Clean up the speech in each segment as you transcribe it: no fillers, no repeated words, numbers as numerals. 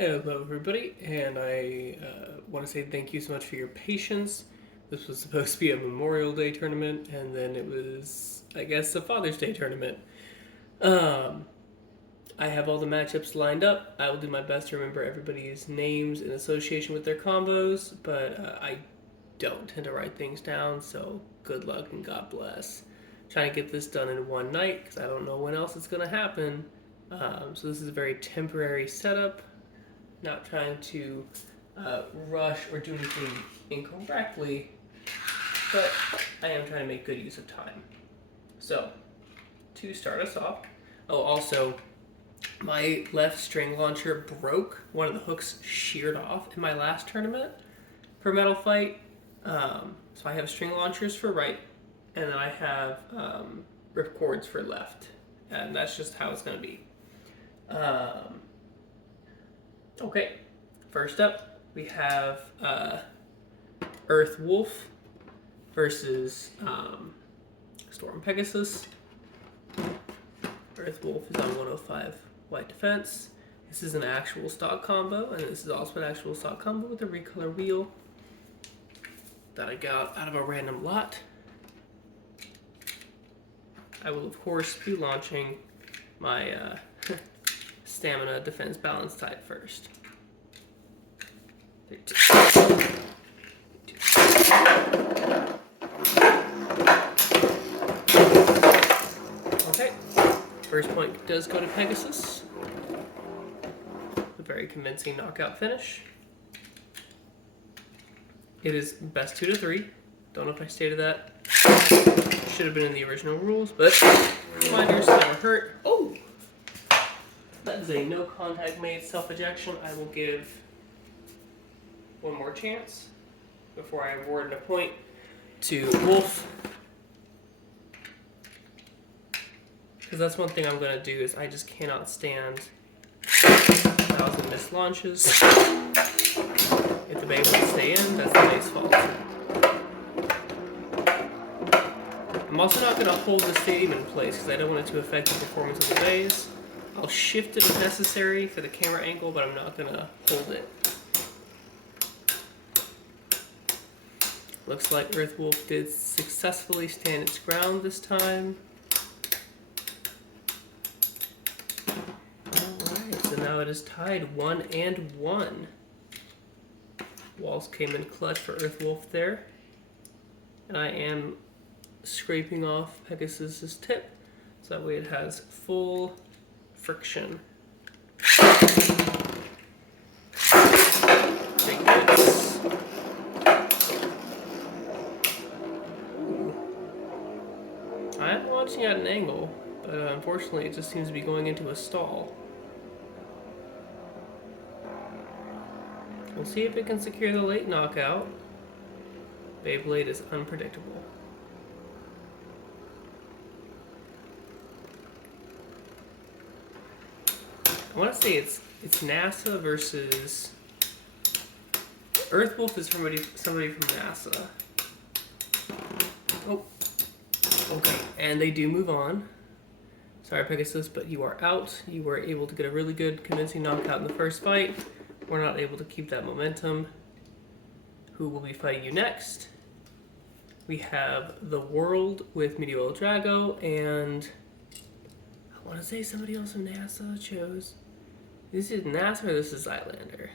Hello, everybody, and I want to say thank you so much for your patience. This was supposed to be a Memorial Day tournament, and then it was, I guess, a Father's Day tournament. Um, I have all the matchups lined up. I will do my best to remember everybody's names in association with their combos, but I don't tend to write things down, so good luck and God bless. Trying to get this done in one night because I don't know when else it's going to happen. So this is a very temporary setup. Not trying to rush or do anything incorrectly, but I am trying to make good use of time. So, to start us off, also, my left string launcher broke. One of the hooks sheared off in my last tournament for Metal Fight. So I have string launchers for right, and then I have ripcords for left. And that's just how it's going to be. Okay, first up we have Earth Wolf versus Storm Pegasus. Earth Wolf is on 105 white defense. This is an actual stock combo, and this is also an actual stock combo with a recolor wheel that I got out of a random lot. I will, of course, be launching my stamina defense balance type first. Okay, first point does go to Pegasus. A very convincing knockout finish. It is best 2 to 3. Don't know if I stated that. Should have been in the original rules, but reminders never hurt. Oh! That is a no contact made self-ejection. I will give one more chance before I award a point to Wolf. Because that's one thing I'm going to do is I just cannot stand 1,000 missed launches. If the bay won't stay in, that's the bay's fault. I'm also not going to hold the stadium in place because I don't want it to affect the performance of the bays. I'll shift it if necessary for the camera angle, but I'm not going to hold it. Looks like Earth Wolf did successfully stand its ground this time. Alright, so now it is tied 1-1. Walls came in clutch for Earth Wolf there. And I am scraping off Pegasus's tip, so that way it has full friction. Big hits. I am launching at an angle, but unfortunately it just seems to be going into a stall. We'll see if it can secure the late knockout. Beyblade is unpredictable. I want to say it's NASA versus Earth Wolf is somebody from NASA. Oh, okay, and they do move on. Sorry, Pegasus, but you are out. You were able to get a really good, convincing knockout in the first fight. We're not able to keep that momentum. Who will be fighting you next? We have the World with Maymorial Drago, and I want to say somebody else from NASA chose. This is NASA or this is Zylander?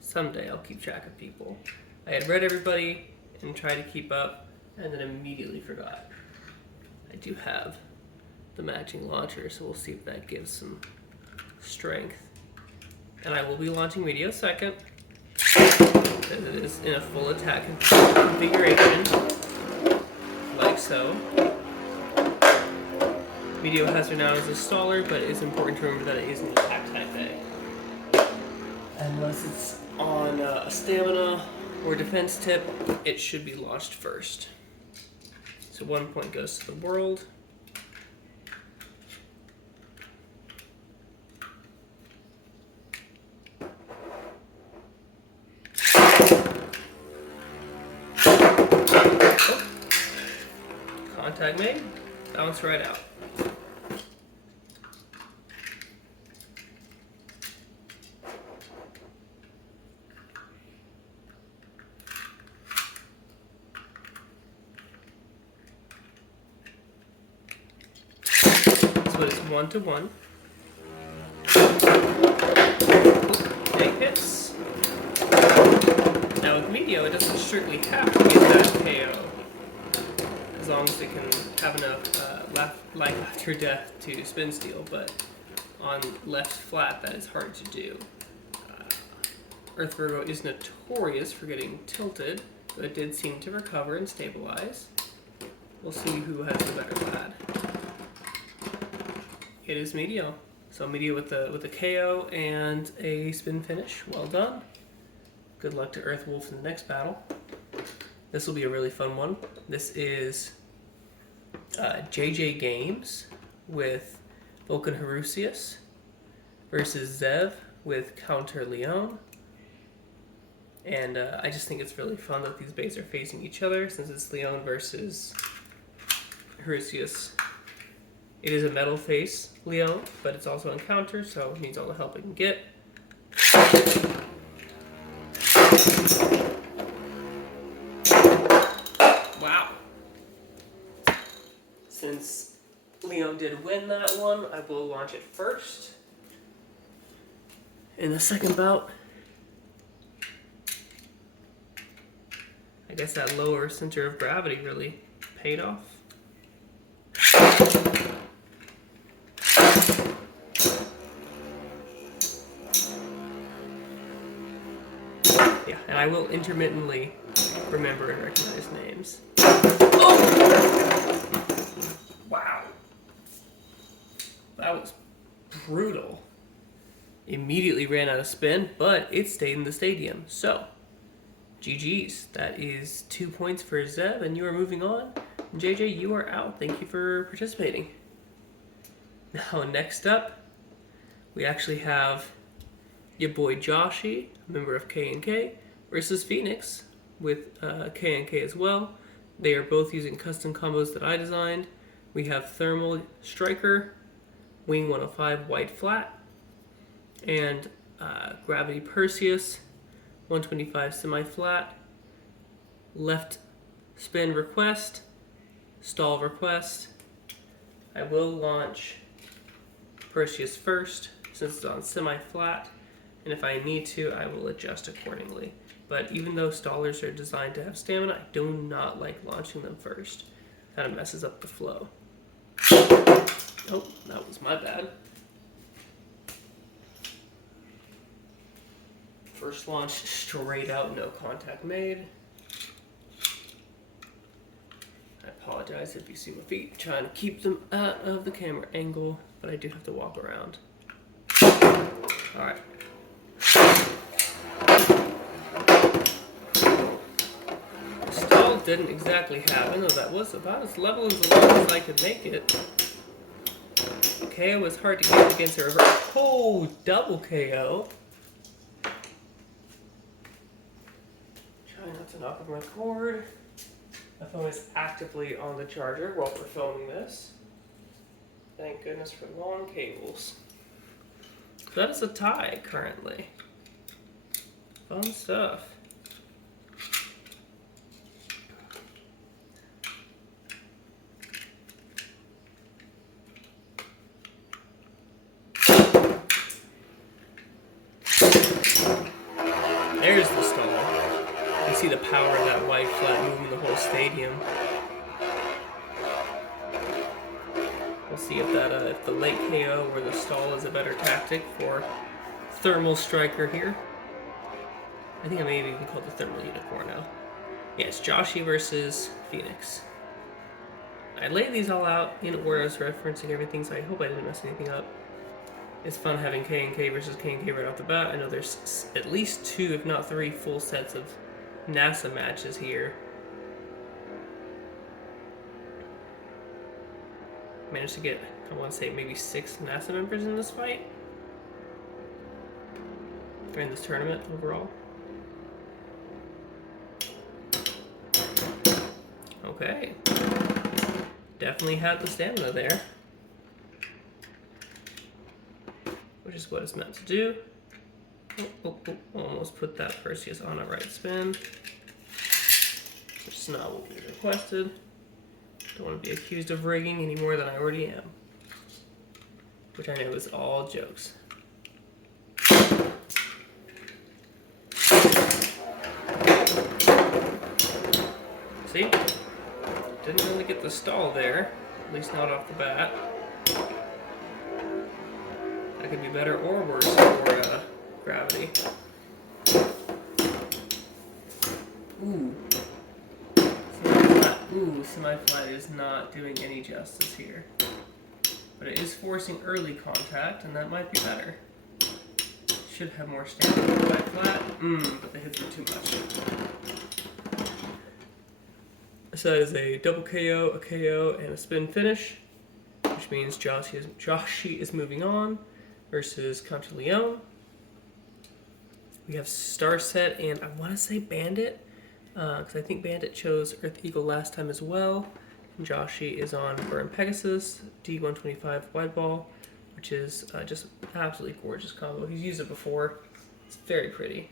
Someday I'll keep track of people. I had read everybody and tried to keep up, and then immediately forgot. I do have the matching launcher, so we'll see if that gives some strength. And I will be launching Meteor second, because it is in a full attack configuration, like so. Meteor has her now as a staller, but it's important to remember that it is an attack type A. Unless it's on a stamina or defense tip, it should be launched first. So 1 point goes to the World. Contact made, bounce right out. 1-1. Okay, hits. Now with Meteor, it doesn't strictly have to get that KO, as long as it can have enough life after death to spin steal, but on left flat that is hard to do. Earth Virgo is notorious for getting tilted, but it did seem to recover and stabilize. We'll see who has the better lad. It is Meteor. So Meteor with a KO and a spin finish. Well done. Good luck to Earth Wolf in the next battle. This will be a really fun one. This is JJ Games with Vulcan Harusius versus Zev with Counter Leon. And I just think it's really fun that these bays are facing each other since it's Leon versus Harusius. It is a metal face Leon, but it's also on counter, so it needs all the help it can get. Wow. Since Leon did win that one, I will launch it first. In the second bout, I guess that lower center of gravity really paid off. Yeah, and I will intermittently remember and recognize names. Oh! Wow. That was brutal. Immediately ran out of spin, but it stayed in the stadium. So, GG's. That is 2 points for Zev, and you are moving on. And JJ, you are out. Thank you for participating. Now, next up, we actually have your boy Joshy, a member of K&K, versus Phoenix with K&K as well. They are both using custom combos that I designed. We have Thermal Striker, Wing 105 White Flat, and Gravity Perseus 125 Semi-Flat, Left Spin Request, Stall Request. I will launch Perseus first since it's on Semi-Flat, and if I need to, I will adjust accordingly. But even though stallers are designed to have stamina, I do not like launching them first. Kind of messes up the flow. Oh, that was my bad. First launch straight out, no contact made. I apologize if you see my feet, trying to keep them out of the camera angle, but I do have to walk around. Alright. Stall didn't exactly happen, though that was about as level as long as I could make it. KO was hard to get against a reverse. Oh, double KO. Trying not to knock over my cord. My phone is actively on the charger while we're filming this. Thank goodness for long cables. So that is a tie currently. Fun stuff. There's the stall. You can see the power of that white flat moving the whole stadium. We'll see if that if the late KO or the stall is a better tactic for Thermal Striker here. I think I may have even called the Thermal Unicorn now. Yes, Joshy versus Phoenix. I laid these all out in order, I was referencing everything, so I hope I didn't mess anything up. It's fun having K&K versus K&K right off the bat. I know there's at least 2, if not 3, full sets of NASA matches here. Managed to get, I want to say, maybe 6 NASA members in this fight. During this tournament overall. Okay. Definitely had the stamina there. Which is what it's meant to do. Almost put that Perseus on a right spin. Which is not what we requested. Don't want to be accused of rigging any more than I already am. which I know is all jokes. See? Didn't really get the stall there, at least not off the bat. That could be better or worse for gravity. Ooh. Semi-flat is not doing any justice here. But it is forcing early contact, and that might be better. Should have more stamina than flat. But the hits are too much. So that is a double KO, a KO, and a spin finish, which means Joshi is moving on versus Count Leon. We have Star Set and I want to say Bandit, because I think Bandit chose Earth Eagle last time as well. And Joshi is on Burn Pegasus, D125 wide ball, which is just absolutely gorgeous combo. He's used it before. It's very pretty.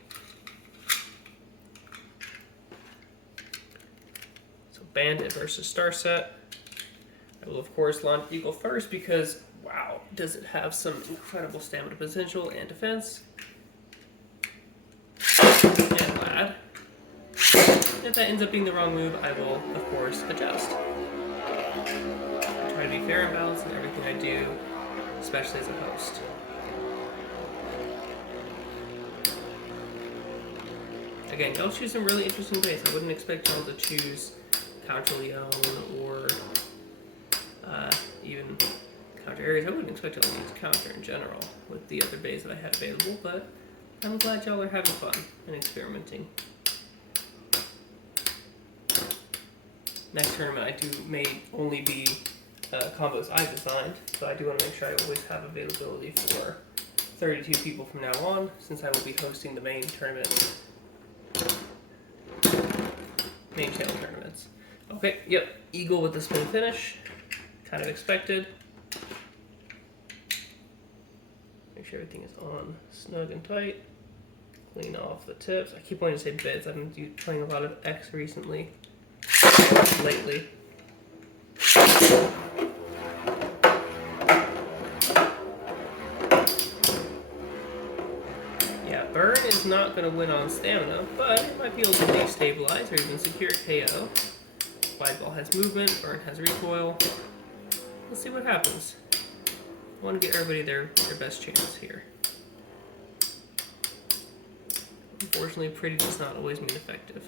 So Bandit versus Star Set. I will of course launch Eagle first because wow, does it have some incredible stamina potential and defense. And Lad. If that ends up being the wrong move, I will, of course, adjust. I try to be fair and balanced in everything I do, especially as a host. Again, y'all choose some really interesting ways. I wouldn't expect y'all to choose Counter Leon or even Counter Ares. I wouldn't expect y'all to use Counter in general with the other bays that I had available, but I'm glad y'all are having fun and experimenting. Next tournament may only be combos I designed, so I do want to make sure I always have availability for 32 people from now on, since I will be hosting the main tournament, main channel tournaments. Okay, yep, Eagle with the spin finish, kind of expected. Make sure everything is on snug and tight. Clean off the tips. I keep wanting to say bits. I've been playing a lot of X recently. Lately. Yeah, Burn is not going to win on stamina, but it might be able to destabilize or even secure KO. Wide ball has movement, Burn has recoil. Let's see what happens. I want to get everybody their best chance here. Unfortunately, pretty does not always mean effective.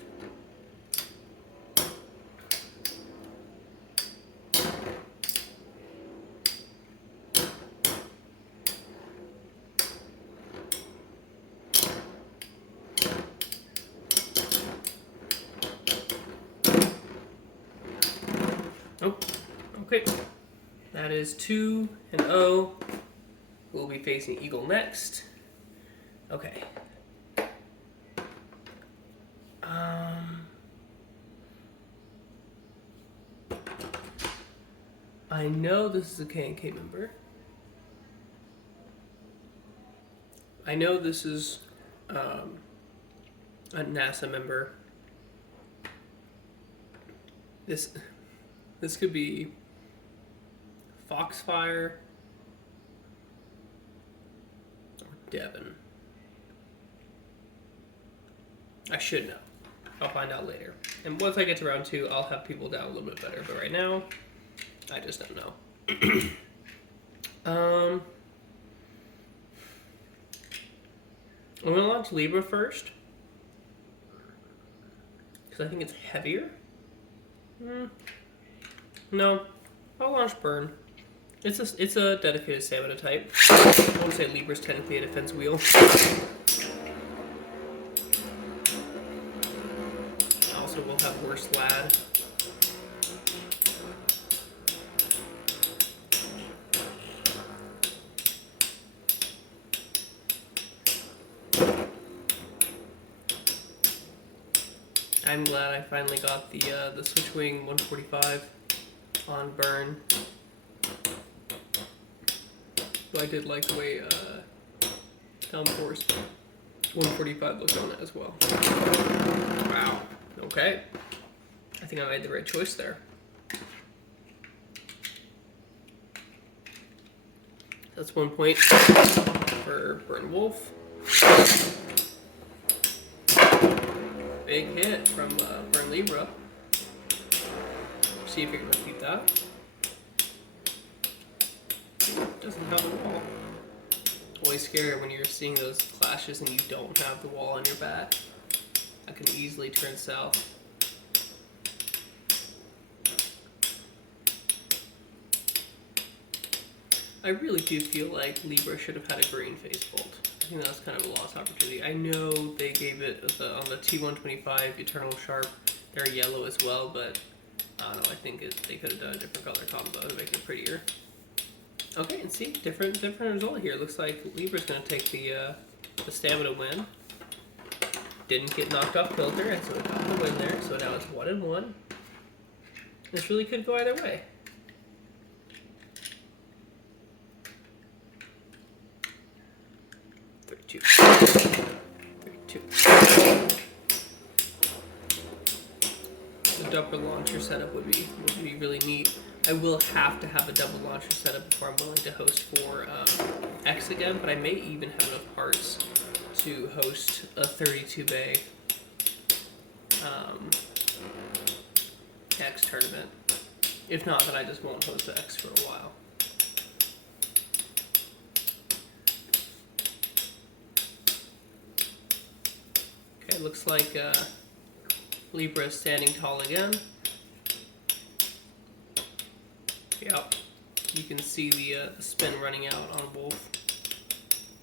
Oh, okay. That is 2-0. We'll be facing Eagle next. Okay. I know this is a K&K member. I know this is a NASA member. This could be Foxfire or Devon. I should know. I'll find out later. And once I get to round 2, I'll have people down a little bit better. But right now, I just don't know. I'm going to launch Libra first, because I think it's heavier. No, I'll launch Burn. It's a dedicated stamina type. I won't say Libra's technically a defense wheel. Also, we'll have worse Lad. I'm glad I finally got the Switchwing 145 on Burn. Though I did like the way Downforce 145 looked on it as well. Wow. Okay. I think I made the right choice there. That's 1 point for Burn Wolf. Big hit from Burn Libra. See if you can repeat that. Doesn't have the wall. Always scary when you're seeing those clashes and you don't have the wall on your back. That can easily turn south. I really do feel like Libra should have had a green face bolt. I think that was kind of a lost opportunity. I know they gave it on the T125 Eternal Sharp, they're yellow as well, but I don't know, I think they could have done a different color combo to make it prettier. Okay, and see, different result here. Looks like Libra's going to take the stamina win. Didn't get knocked off kilter, and so it got the win there. So now it's 1-1. This really could go either way. Two. The double launcher setup would be really neat. I will have to have a double launcher setup before I'm willing to host for X again, but I may even have enough parts to host a 32 bay X tournament. If not, then I just won't host the X for a while. Okay, looks like Libra is standing tall again. Yep, you can see the spin running out on Wolf.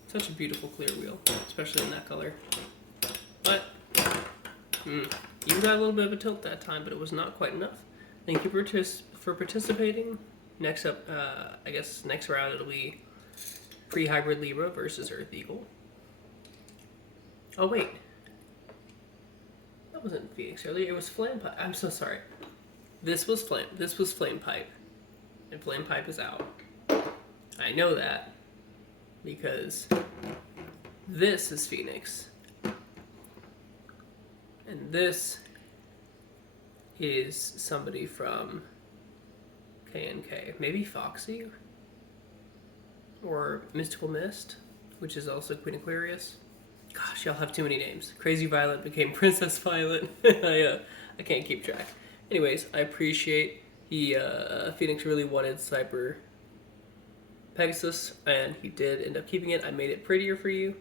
Such a beautiful clear wheel, especially in that color. But, you got a little bit of a tilt that time, but it was not quite enough. Thank you for participating. Next up, I guess next round it'll be Pre-Hybrid Libra versus Earth Eagle. Oh wait. That wasn't Phoenix earlier, it was Flame Pipe. I'm so sorry. This was Flame Pipe. And Flame Pipe is out. I know that because this is Phoenix. And this is somebody from KNK. Maybe Foxy? Or Mystical Mist, which is also Queen Aquarius. Gosh, y'all have too many names. Crazy Violet became Princess Violet. I can't keep track. Anyways, I appreciate Phoenix really wanted Cyber Pegasus, and he did end up keeping it. I made it prettier for you.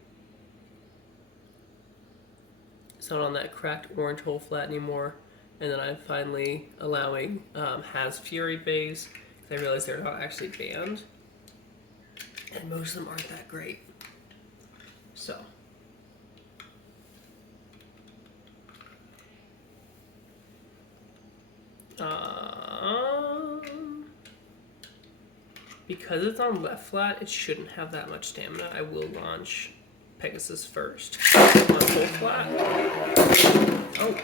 It's not on that cracked orange hole flat anymore. And then I'm finally allowing Has Fury bays, because I realized they're not actually banned. And most of them aren't that great. So. Because it's on left flat, it shouldn't have that much stamina. I will launch Pegasus first on full flat. Oh,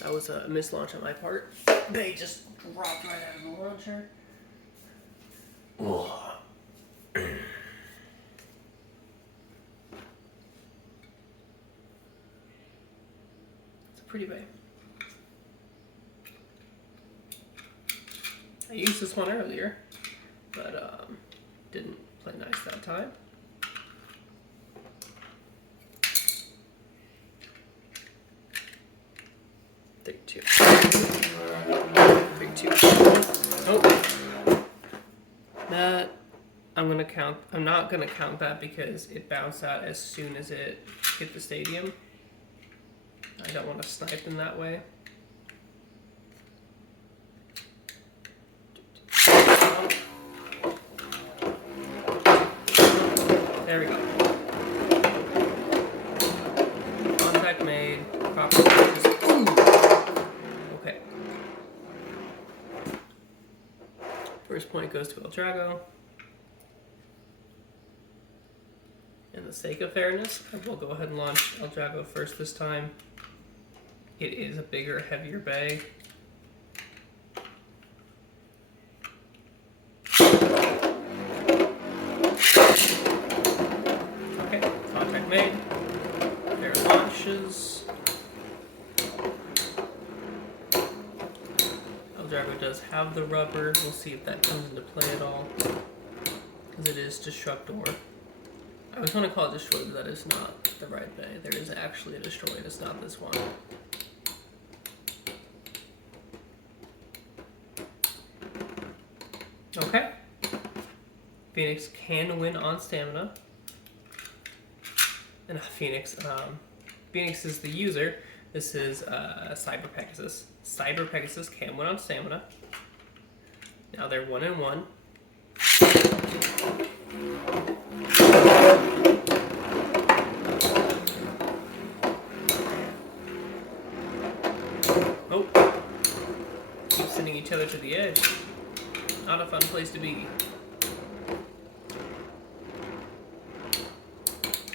that was a mislaunch on my part. They just dropped right out of the launcher. It's a pretty bay. I used this one earlier, but didn't play nice that time. Take two. Take two. Oh, that I'm not gonna count that because it bounced out as soon as it hit the stadium. I don't want to snipe in that way. There we go. Contact made. Proper. Okay. First point goes to El Drago. In the sake of fairness, I will go ahead and launch El Drago first this time. It is a bigger, heavier bay. Made. There launches. El Drago does have the rubber. We'll see if that comes into play at all. because it is Destructor. I was going to call it Destroy, but that is not the right bay. There is actually a Destroy, it's not this one. Okay. Phoenix can win on stamina. And Phoenix is the user. This is Cyber Pegasus. Cyber Pegasus can win on stamina. Now they're 1-1. Oh. Keep sending each other to the edge. Not a fun place to be.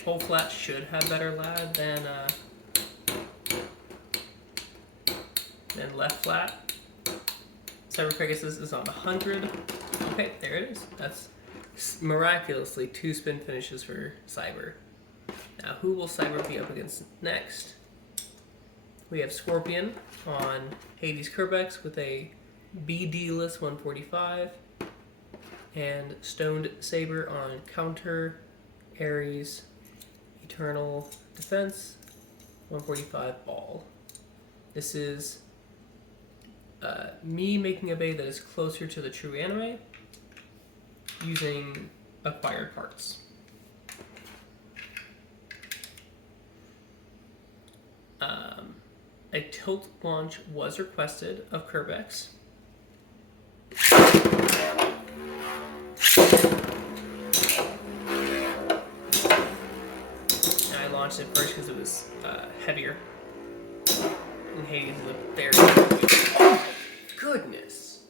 Whole flat should have better lad than left flat. Cyber Pegasus is on 100. Okay, there it is. That's miraculously 2 spin finishes for Cyber. Now, who will Cyber be up against next? We have Scorpion on Hades Kerbex with a BD-less 145, and Stoned Saber on Counter Ares Eternal Defense 145 all. This is me making a bay that is closer to the true anime using acquired parts. A tilt launch was requested of Kerbex. I launched it first because it was heavier. And Hades is a very oh, goodness.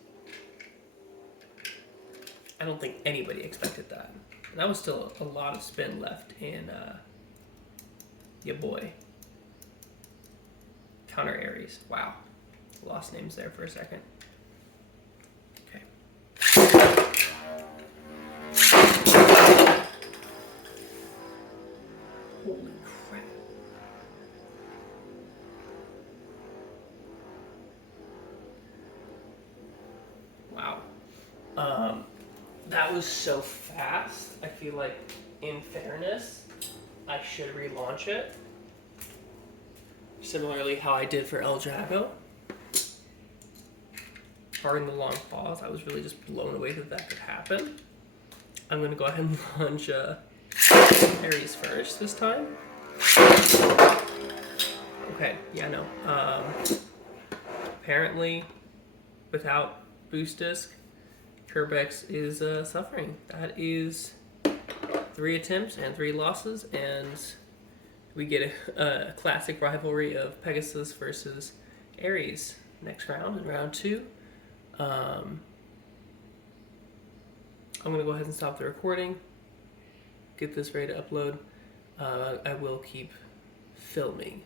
I don't think anybody expected that. And that was still a lot of spin left in your boy. Counter Ares. Wow. Lost names there for a second. Okay. Holy crap. Wow. That was so fast. I feel like, in fairness, I should relaunch it. Similarly, how I did for El Drago. Pardon the long pause. I was really just blown away that could happen. I'm going to go ahead and launch Ares first this time. Okay, yeah, no. Apparently, without boost disc, Kerbex is suffering. That is 3 attempts and 3 losses, and we get a classic rivalry of Pegasus versus Ares next round, in round 2. I'm going to go ahead and stop the recording, get this ready to upload. I will keep filming.